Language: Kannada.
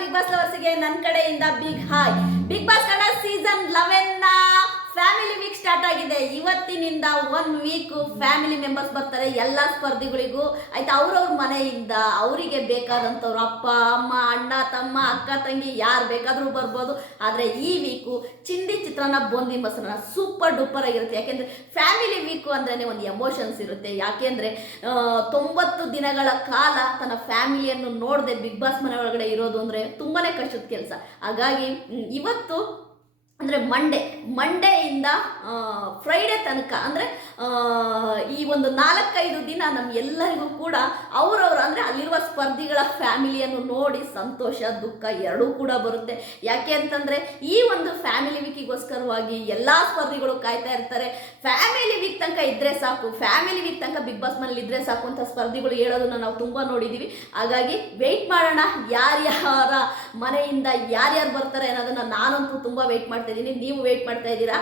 ಬಿಗ್ ಬಾಸ್ ಲವರ್ಸ್ಗೆ ನನ್ನ ಕಡೆಯಿಂದ big hi. Big boss Kannada season 11 family week start ಆಗಿದೆ. ಇವತ್ತಿನಿಂದ 1 ವೀಕ್ ಫ್ಯಾಮಿಲಿ ಮೆಂಬರ್ಸ್ ಬರ್ತಾರೆ ಎಲ್ಲ ಸ್ಪರ್ಧಿಗಳಿಗೂ. ಆಯ್ತಾ, ಅವ್ರವ್ರ ಮನೆಯಿಂದ ಅವರಿಗೆ ಬೇಕಾದಂಥವ್ರು ಅಪ್ಪ ಅಮ್ಮ ಅಣ್ಣ ತಮ್ಮ ಅಕ್ಕ ತಂಗಿ ಯಾರು ಬೇಕಾದರೂ ಬರ್ಬೋದು. ಆದರೆ ಈ ವೀಕು ಚಿಂದಿ ಚಿತ್ರಾನ್ನ ಬೂಂದಿ ಮೊಸರನ್ನ ಸೂಪರ್ ಡೂಪರ್ ಆಗಿರುತ್ತೆ. ಯಾಕೆಂದರೆ ಫ್ಯಾಮಿಲಿ ವೀಕು ಅಂದ್ರೇ ಒಂದು ಎಮೋಷನ್ಸ್ ಇರುತ್ತೆ. ಯಾಕೆಂದರೆ 90 ದಿನಗಳ ಕಾಲ ತನ್ನ ಫ್ಯಾಮಿಲಿಯನ್ನು ನೋಡದೆ ಬಿಗ್ ಬಾಸ್ ಮನೆ ಒಳಗಡೆ ಇರೋದು ಅಂದರೆ ತುಂಬಾ ಕಷ್ಟದ ಕೆಲಸ. ಹಾಗಾಗಿ ಇವತ್ತು ಅಂದರೆ ಮಂಡೆಯಿಂದ ಫ್ರೈಡೆ ತನಕ ಅಂದರೆ ಈ ಒಂದು 4-5 ದಿನ ನಮಗೆಲ್ಲರಿಗೂ ಕೂಡ ಅವರವರು ಅಂದರೆ ಅಲ್ಲಿರುವ ಸ್ಪರ್ಧಿಗಳ ಫ್ಯಾಮಿಲಿಯನ್ನು ನೋಡಿ ಸಂತೋಷ ದುಃಖ ಎರಡೂ ಕೂಡ ಬರುತ್ತೆ. ಯಾಕೆ ಅಂತಂದರೆ ಈ ಒಂದು ಫ್ಯಾಮಿಲಿ ವೀಕಿಗೋಸ್ಕರವಾಗಿ ಎಲ್ಲ ಸ್ಪರ್ಧಿಗಳು ಕಾಯ್ತಾ ಇರ್ತಾರೆ. ಫ್ಯಾಮಿಲಿ ವೀಕ್ ತನಕ ಇದ್ದರೆ ಸಾಕು, ಫ್ಯಾಮಿಲಿ ವೀಕ್ ತನಕ ಬಿಗ್ ಬಾಸ್ ಮನೇಲಿ ಇದ್ದರೆ ಸಾಕು ಅಂತ ಸ್ಪರ್ಧಿಗಳು ಹೇಳೋದನ್ನು ನಾವು ತುಂಬ ನೋಡಿದ್ದೀವಿ. ಹಾಗಾಗಿ ವೆಯ್ಟ್ ಮಾಡೋಣ, ಯಾರ್ಯಾರ ಮನೆಯಿಂದ ಯಾರ್ಯಾರು ಬರ್ತಾರೆ ಅನ್ನೋದನ್ನು ನಾನಂತೂ ತುಂಬ ವೆಯ್ಟ್ ಮಾಡ್ತಾ ಇದ್ದೀನಿ. ನೀವು ವೆಯ್ಟ್ ಮಾಡ್ತಾ ಇದ್ದೀರಾ?